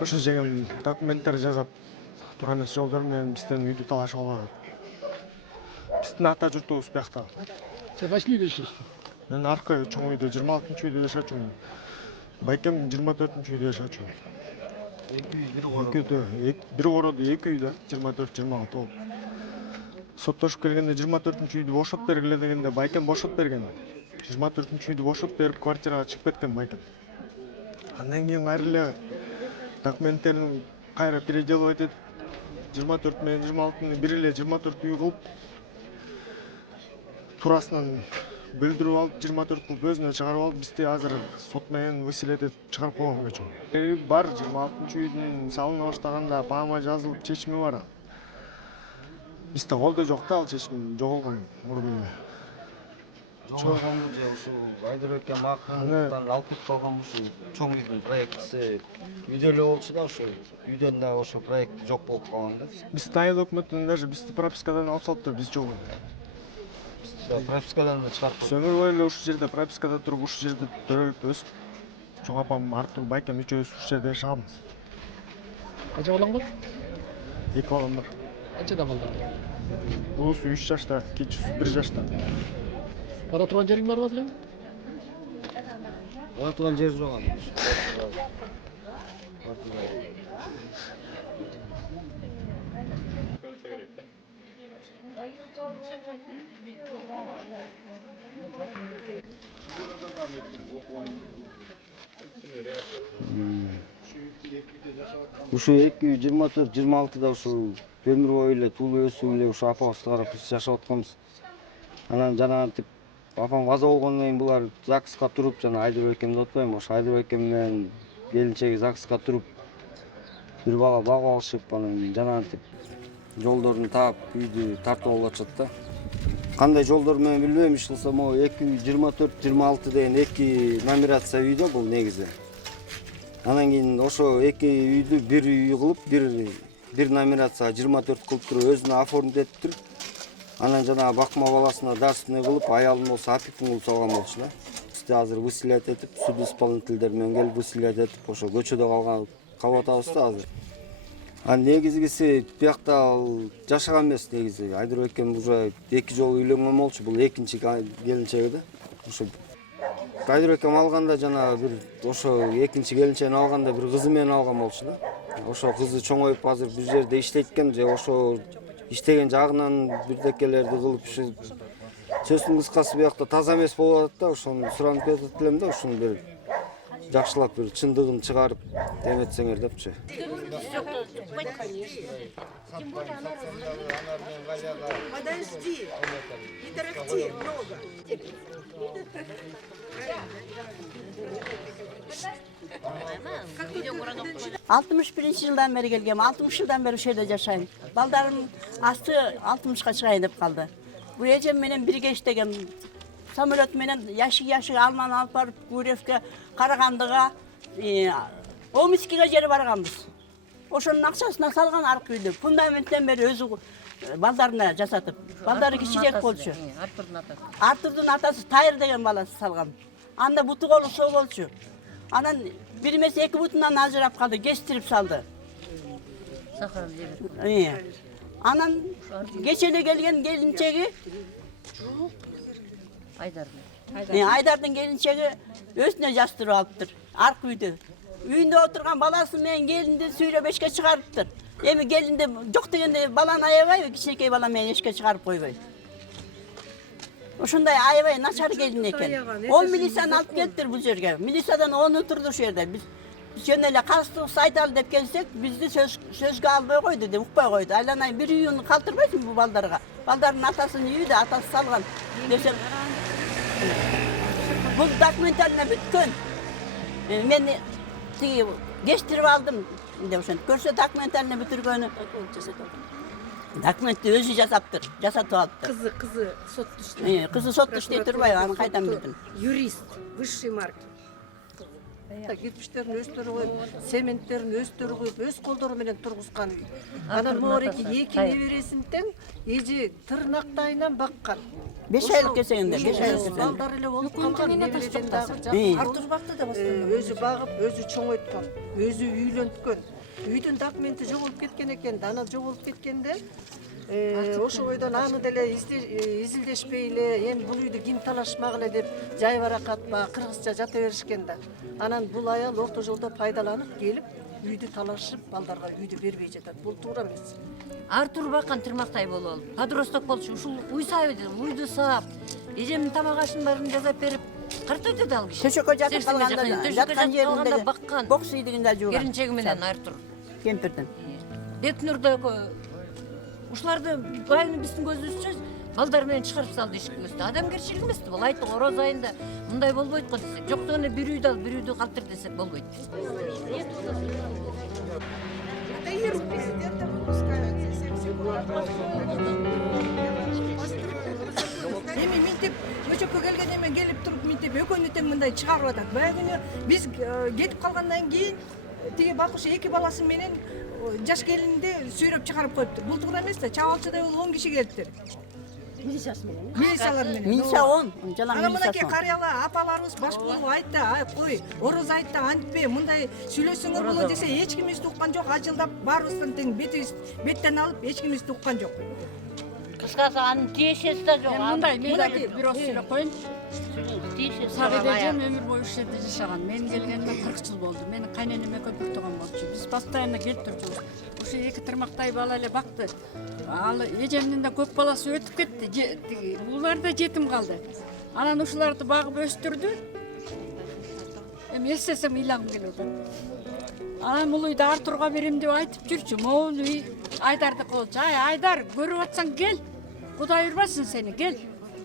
Ошо жегем документтер жасап турган жолдор менен бизден үйдү талашып алган. Биздин ата журтубуз биякта. Сен кайсы үйдө жашайсың? Мен аркы чоң үйдө 26-үйдө жашачумун. Байкем 24-үйдө жашачу. Бир короодо 2 үйдө 24-26 болуп. Соттошуп келгенде 24-үйдү бошоп бергиле дегенде байкем бошоп берген. 24-үйдү бошоп берип квартирага чыгып кеткен байкем. Андан кийин кайра эле документтерин кайра переделывать этип 24 менен 26-ны бир эле 24 үй кылып турасынан бөлдүрүп алып 24 кылып өзүнө чыгарып алып бизди азыр сот менен выселять этип чыгарып койгон көчө. Бар 26-үйдүн салына баштаганда паама жазылып чечими бар. Бизде колдо жок да ал чечим, жоголгон мурду эле. Жоголгонбу же ушул Айдырбекке макулдуктан алып кетип калганбы ушул чоң үйдүн проектиси үйдө эле болчу да ошо үйдөн дагы ошо проект жок болуп калган да. Биз айыл өкмөтүнөн даже бизди пропискадан алып салыптыр, биз жок. Пропискадан да чыгарып койду. Өмүр бою эле ушул жерде пропискада туруп, ушул жерде төрөлүп өсүп, чоң апам Артур байкем үчөөбүз ушул жерде жашаганбыз. Канча балаң бар? 2 балам бар. Канчада балдар? Улуусу 3 жашта, кичүүсү 1 жашта. Бара турган жериң бар белең? Бара турган жер жок анда. Ушу 2 үй 24-26да ушул өмүр бою эле туулуп өсүп эле ушу апабызды карап биз жашап атканбыз. Анан жанагынтип апам каза болгондон кийин булар ЗАГСка туруп, жана Айдырбек экем деп атпаймынбы, ошо Айдырбек экем менен келинчеги ЗАГСка туруп бир бала багып алышып, анан жанагынтип жолдорун таап үйдү тартып алып атышат да. Кандай жолдор менен билбейм, иш кылса могу 2 үй 24-26 деген 2 номерация үй да бул негизи. Анан кийин ошо 2 үйдү бир үй кылып, бир номерацияга 24 кылып туруп өзүнө оформить этип туруп, анан жанагы бакма баласына дарственный кылып, аялын болсо опекун кылып салган болчу да. Бизди азыр выселять этип, суд исполнительдер менен келип выселять этип, ошо көчөдө калып атабыз да азыр. Негизгиси биякта ал жашаган эмес негизи. Айдырбек экем уже 2 жолу үйлөнгөн болчу, бул экинчи келинчеги да. Ошо Айдырбек экем алганда жана бир ошо экинчи келинчегин алганда бир кызы менен алган болчу да. Ошо кызы чоңоюп азыр бул жерде иштейт экен же ошо иштеген жагынан бирдекелерди кылып ушу сөздүн кыскасы биякта таза эмес болуп атат да. Ошону суранып кетип элем да, ушуну бир жакшылап бир чындыгын чыгарып эметсеңер депчи. Подожди, не тарахти много. 61 жылдан бери келгем, 60 жылдан бери ушул жерде жашайм. Балдарым асты 60ка чыгайын деп калды. Бул эжем менен бирге иштегем. Самолет менен яшык алманы алып барып Гурьевке, Карагандыга, Омскиге жери барганбыз. Ошонун акчасына салган аркы үйдү. Фундаменттен бери өзү балдарына жасатып. Балдары кичирээк болчу. Артурдун атасы Тайыр деген баласы салган. Анда буту колу соо болчу. Анан бир эмес 2 бутунан ажырап калды, кестирип салды. Анан кечеле келген келинчеги Айдардын келинчеги өзүнө жастырып алыптыр, аркы үйдө. Үйүндө отурган баласы менен келинди сүйрөп эшикке чыгарыптыр. Эми келинди жок дегенде баланы аябайбы, кичинекей бала менен эшикке чыгарып койбой. Ушундай аябай начар келин экен. Ол милицияны алып келиптир бул жерге. Милициядан оны турду ушул жерде. Биз жөн эле карштык айталы деп келсек, бизди сөзгө албай койду деп укпай койду. Айланайын бир үйүн калтырбайсың бул балдарга. Балдардын атасынын үйү да атасы салган. Десем, бул документально бүткөн. Мен тиги кештирип алдым деп ошентип көрсө документально бүтүргөнү. Документти өзү жасаптыр, жасатып алыптыр. Кызы сотто иштейт. Кызы сотто иштей турбайбы, аны кайдан билдим? Юрист, высший марки. Кирпичтерин өздөрү коюп, цементтерин өздөрү коюп, өз колдору менен тургузган үй. Анан могу эки небересин тең эже тырнактайынан баккан. 5 aylık keseginde, 5 aylık keseginde. Балдар эле болуп калган, небеледен дагы İyi. Артур бакты да өзү багып, өзү чоңойткон, өзү үйлөнткөн. Үйдүн документи жоголуп кеткен экен, ана жоголуп кеткенде ошо бойдон аны деле изилдешпей эле эми бул үйдү ким талашмак эле деп жай баракат баягы кыргызча жата беришкен да. Анан бул аял орто жолдо пайдаланып келип үйдү талашып балдарга үйдү бербей жатат. Бул туура эмес. Артур бакан тырмактай болуп алып подросток болчу ушул уй саап дедим, уйду саап эжемдин тамак ашын баарын жасап берип картойду да ал киши. Төшөккө жатып калганда, төшөккө жаткан жатып калганда жеринде баккан бокс ийдигинде жууган. келинчеги менен Артур. Кемпирдин. Бекнурда ушуларды байыны биздин көзүбүзчө балдар менен чыгарып салды эшикибизди. Адамгерчилик эмеспи бул? Айттык ороз айында мындай болбойт го десек. Жок дегенде бир үйдү ал, бир үйдү калтыр десек болбойт. Эми минтип көчөккө келген эме келип туруп минтип экөөнү тең мындай чыгарып атат. Баягы күнү биз кетип калгандан кийин тиги бакуш 2 баласы менен жаш келинди сүйрөп чыгарып коюптур. Бул туура эмес да. Чабалчыда бул 10 киши келиптир. Милициялар менен. Милиция 10, жалаң Ана мынакей милиция 10. карыялар, апаларыбыз баш болуп айтты, ай кой, ороз айтты, антпе, мындай сүйлөсөңөр болот десе, эч ким эч уккан жок, ажылдап баарыбыздан тең беттен алып, эч ким эч уккан жок. Кыскасы анын тиешеси да жок. Мындай мен бирок сүйлөп коеюн. Сагит эжем өмүр бою ушул жерде жашаган. Мен келгениме 40 жыл болду. Менин кайненем экөө бир тууган болчу. Биз постоянно келип турчубуз. Ушу 2 тырмактай бала эле бакты. Ал эжемдин да көп баласы өтүп кетти. Булар да жетим калды. Анан ушуларды багып өстүрдү. Эми эстесем ыйлагым келип атат. Анан бул үйдү Артурга берем деп айтып жүрчү. Могул үй Айдарды колчу. Ай Айдар, көрүп атсаң кел. Кудай урбасын сени, кел.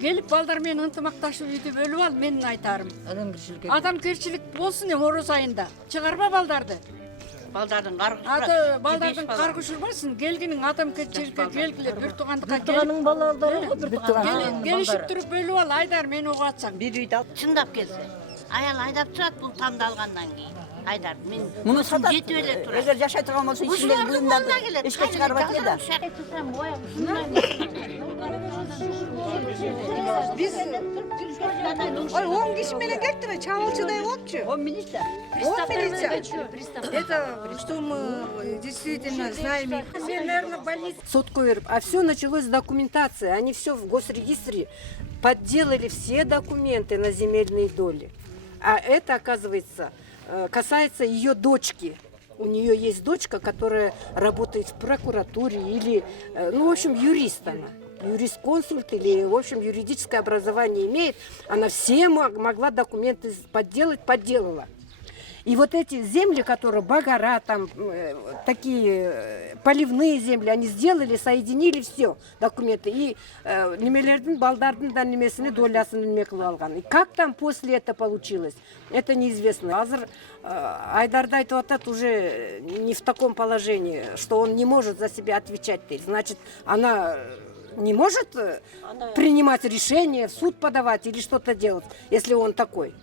Келип балдар менен ынтымакташып үйдү бөлүп ал, менин айтарым. Адамгерчилик болсун эми ороз айында. Чыгарба балдарды. Балдардын каргышы. Балдардын каргышы урбасын. Келгиниң адамгерчиликке келгиле, бир туугандыкка кел. Тууганын балдары го бир Келишип туруп бөлүп ал, Айдар мени угуп атсаң. бир үйдө чындап келсе. Аял айдап чыгат бул тандалгандан кийин. Айдар мен Муну сатат. жетип эле турат. Эгер жашай турган болсо ичиндеги буюмдарды эшикке чыгарып атты да. Биз ой 10 киши менен келиптир, чабалчыдай болчу. 10 милиция. 10 милиция. Это что мы действительно знаем. Мен, наверное, больница. Сотку беріп, а все началось с документации. Они все в госрегистре подделали все документы на земельные доли. А это, оказывается, касается ее дочки. У нее есть дочка, которая работает в прокуратуре или, ну, в общем, юрист она. Юрист-консульт или, в общем, юридическое образование имеет. Она все могла документы подделать, подделала. И вот эти земли, которые багара, там такие поливные земли, они сделали, соединили все документы. И немелердин, балдардын да немесini долясын неме кылып алган. И как там после это получилось, это неизвестно. Азыр Айдарды айтып атат уже не в таком положении, что он не может за себя отвечать. Значит, она не может принимать решения, в суд подавать или что-то делать, если он такой.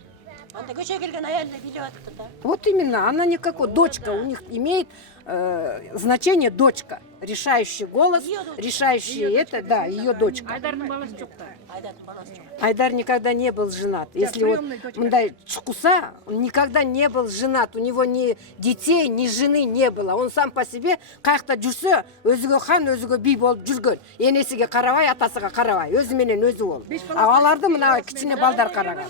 Вот именно, она никакой, дочка, у них имеет значение дочка, решающий голос, решающий это, да, ее дочка. Айдар никогда не был женат. Если вот мындай чукуса, он никогда не был женат, у него ни детей, ни жены не было. Он сам по себе каякта жүрсө, өзүгө хан, өзүгө бий болуп жүргөн. Энесиге карабай, атасыга карабай, өзү менен өзү болуп. А аларды мына кичине балдар караган.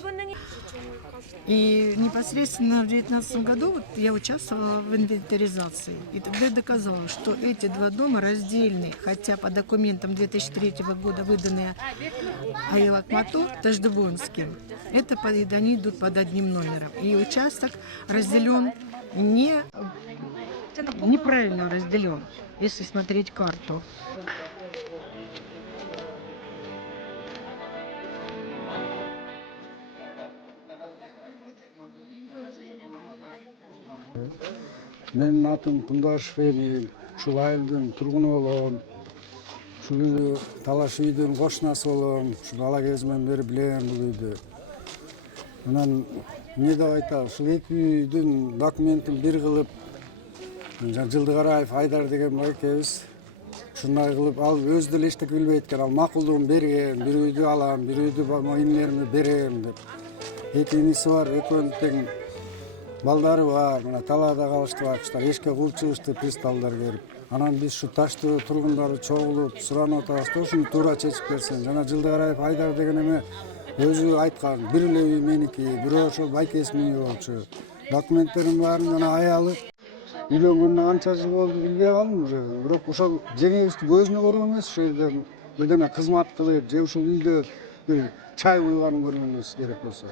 И непосредственно в 2019 году вот я участвовала в инвентаризации. И тогда я доказала, что эти два дома раздельны, хотя по документам 2003 года выданные Айлакмату Таждыбонским, это они идут под одним номером. И участок разделен неправильно разделен, если смотреть карту. Менин атым Кундашев Эмил, ушул айылдын тургуну болом. Ушул талаш үйдүн кошунасы болом. Ушул бала кезимден бери билем бул үйдү. Анан эмне деп айталы, ушул эки үйдүн документин бир кылып, Жылдыгараев Айдар деген бала экебиз ушундай кылып ал өзү деле эчтеке билбейт экен. Ал макулдугун берген, бир үйдү алам, бир үйдү инилериме берем деп. Эки иниси бар, экөөнүн тең балдары бар. Мына талаада калышты байкуштар, эшикке кууп чыгышты приставдар келип. Анан биз ушу таштуу тургундары чогулуп суранып атабыз да ушуну туура чечип берсең. Жана Жылдыгараев Айдар деген эме өзү айткан, бир эле үй меники, бирөө ошол байкесинин үйү болчу. Документтерин баарын жана аялы үйлөнгөнүнө канча жыл болду билбей калдым уже. Бирок ошол жеңебизди көзүнө көргөн эмес, ошол жерде бирдеме кызмат кылып, же ушул үйдө бир чай куйганын көргөнүбүз керек болсо.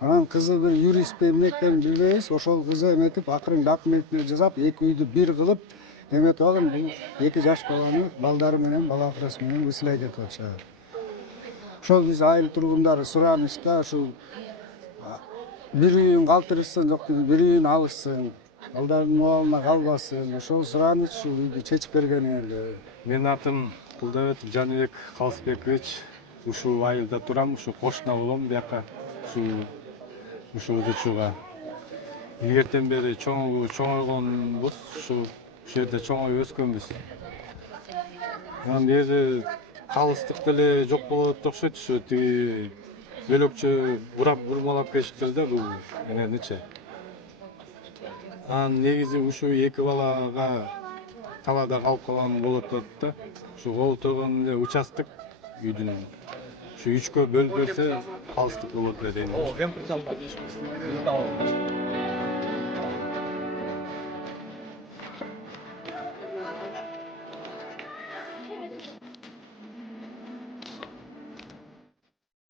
Анан кызы бир юристпи эмне экенин билбейбиз, ошол кызы эметип акырын документине жасап, эки үйдү бир кылып эметип алып, бул эки жаш баланы балдары менен, бала акырасы менен выселять этип атышат. Ошол биз айыл тургундары суранышта ушул бир үйүн калтырышсын, жок бир үйүн алышсын, балдардын абалына калбасын. Ошол сураныч ушул үйдү чечип бергениңерге. Менин атым Кулдабек Жаныбек Калысбекович. Ушул айылда турам, ушу кошуна болом бияка. Ушул учууга. Илгертен бери чоңойгонбуз, ушул жерде чоңоюп өскөнбүз. Анан жерде калыстык деле жок болот окшойт, ушу тиги бөлөкчө бурап бурмалап кетиптир да бул эненичи. Анан негизи ушул эки балага талаада калып калган болот да. Ушу олтурган эле участок үйдүн ушу 3кө бөлүп берсе калыстык болот эле дейм.